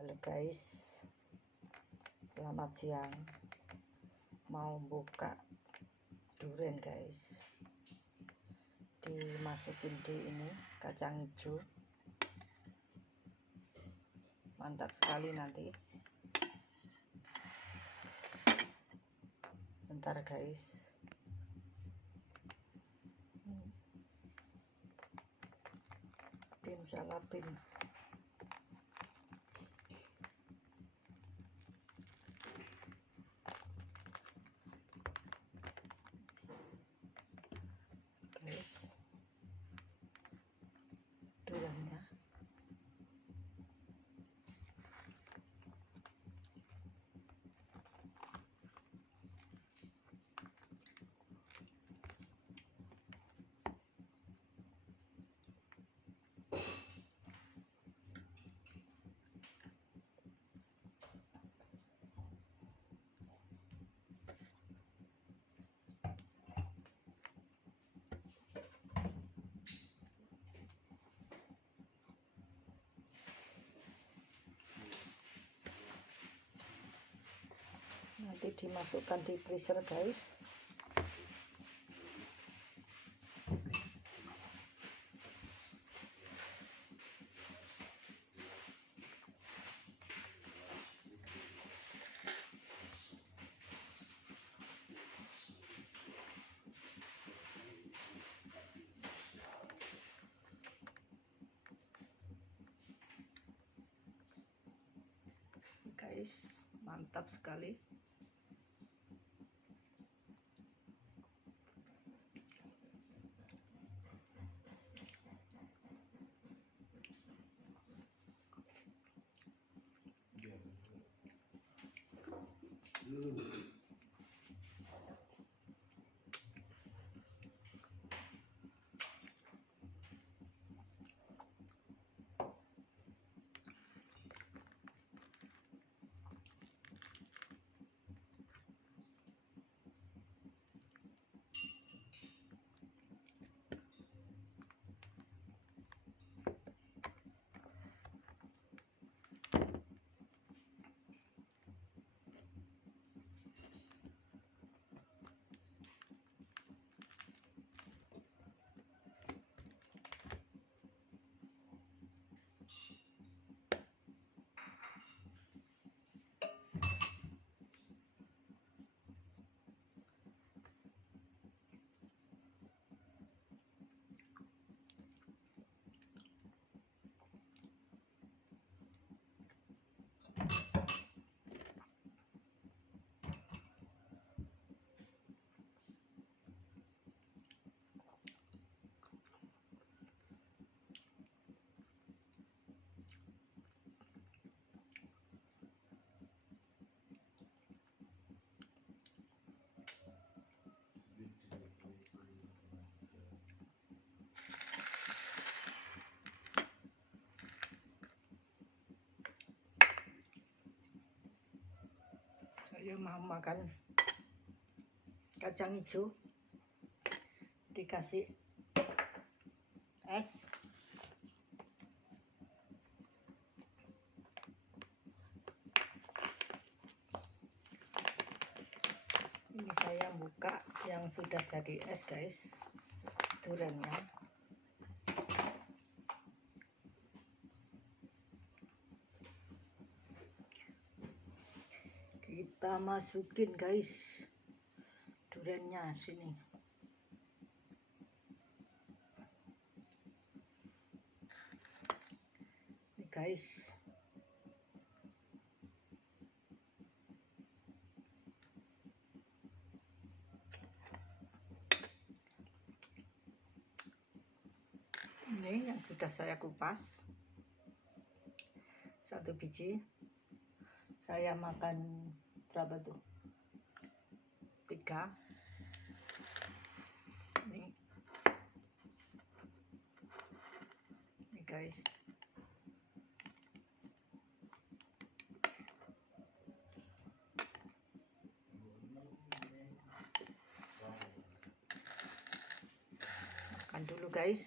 Halo guys, selamat siang. Mau buka durian guys. Dimasukin di ini kacang hijau. Mantap sekali nanti. Bentar guys. Salah pin. Guys, duriannya nanti dimasukkan di freezer guys. Guys, mantap sekali. Saya mau makan kacang hijau, dikasih es. Ini saya buka yang sudah jadi es guys, duriannya. Kita masukin guys duriannya sini. Ini guys. Ini yang sudah saya kupas. Satu biji. Saya makan berapa tuh? 3. Ini guys. Makan dulu guys.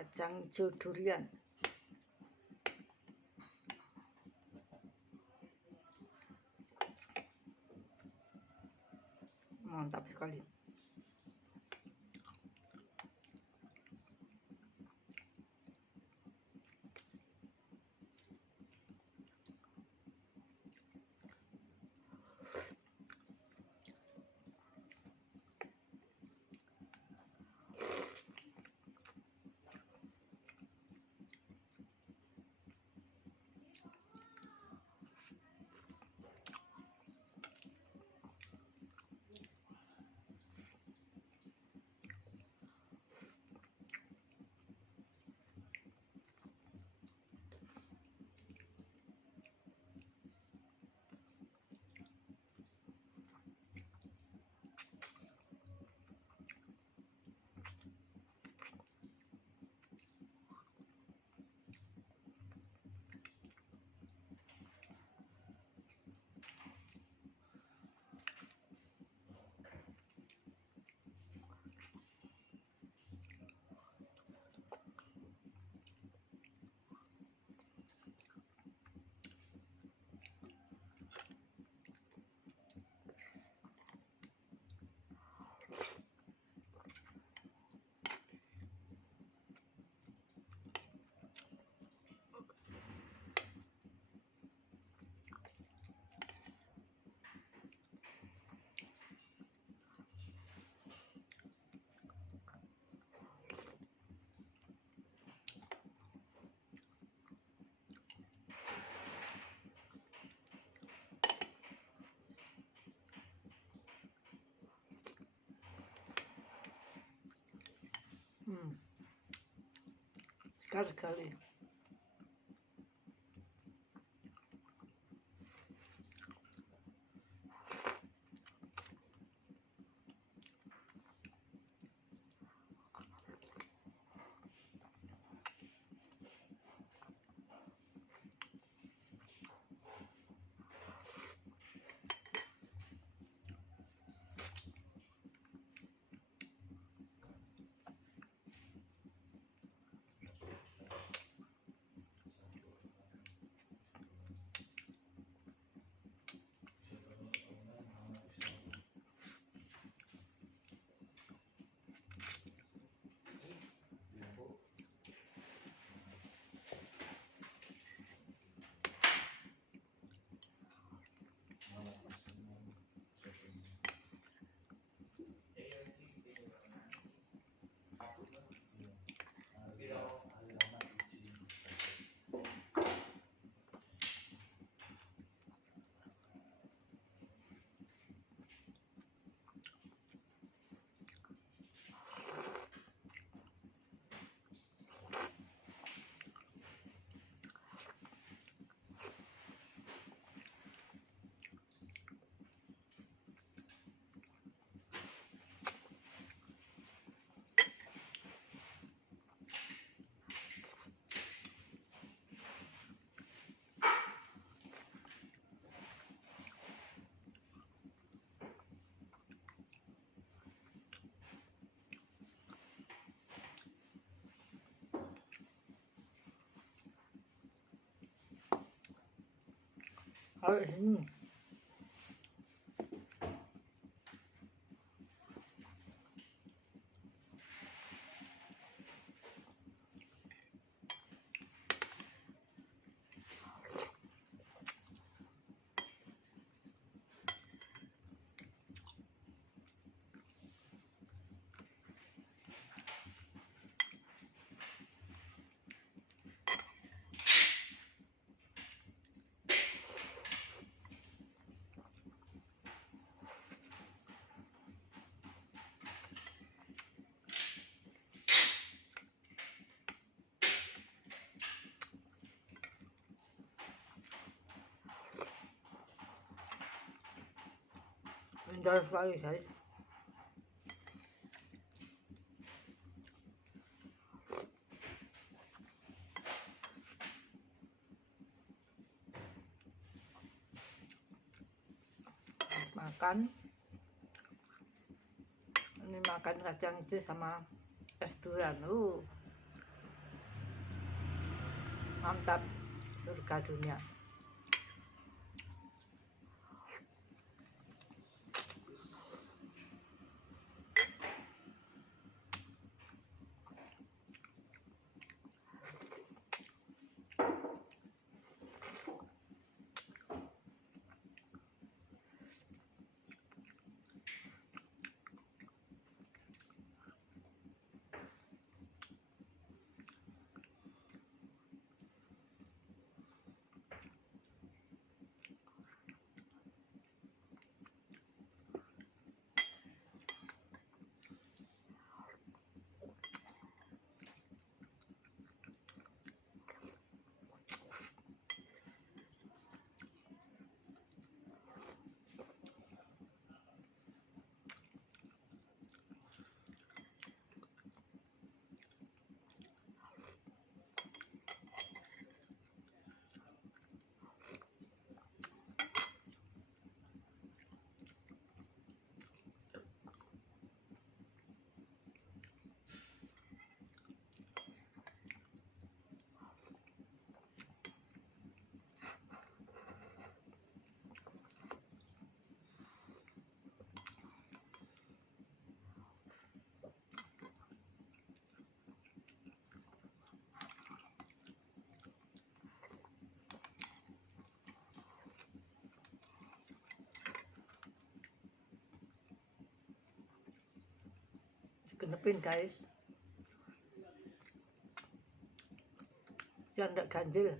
kacang hijau durian. Mantap sekali. Sekali-sekali. Harus ini. Indah sekali guys. Makan. Ini makan kacang hijau sama es durian. Mantap, surga dunia. Genepin guys, jangan nggak ganjil.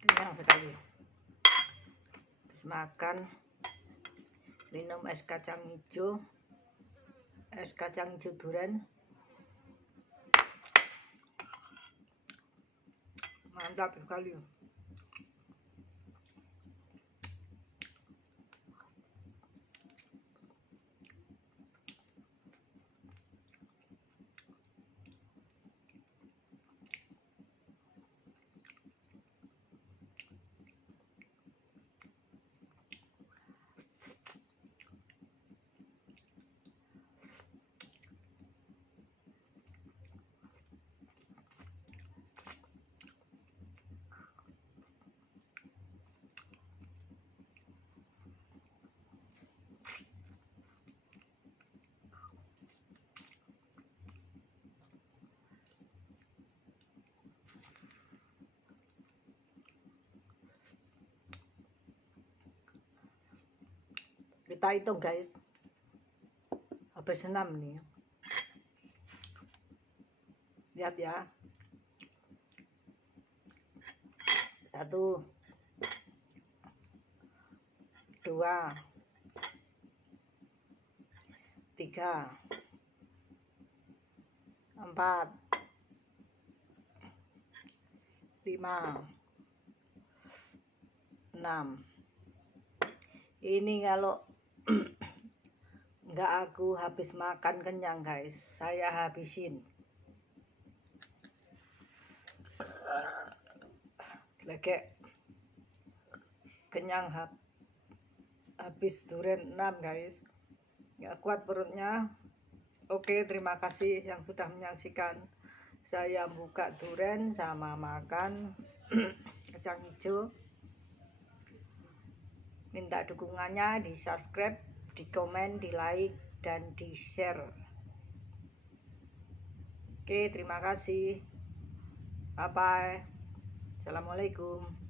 Kenyang sekali. Terus makan, minum es kacang hijau durian. Mantap sekali. Kita hitung guys, habis 6 nih. Lihat ya, 1, 2, 3, 4, 5, 6. Ini kalau nggak aku habis makan kenyang guys, saya habisin. Lagi kenyang habis durian 6 guys, nggak kuat perutnya. Oke, terima kasih yang sudah menyaksikan saya buka durian sama makan kacang hijau. Minta dukungannya di subscribe, di komen, di like, dan di share. Oke, terima kasih. Bye bye. Assalamualaikum.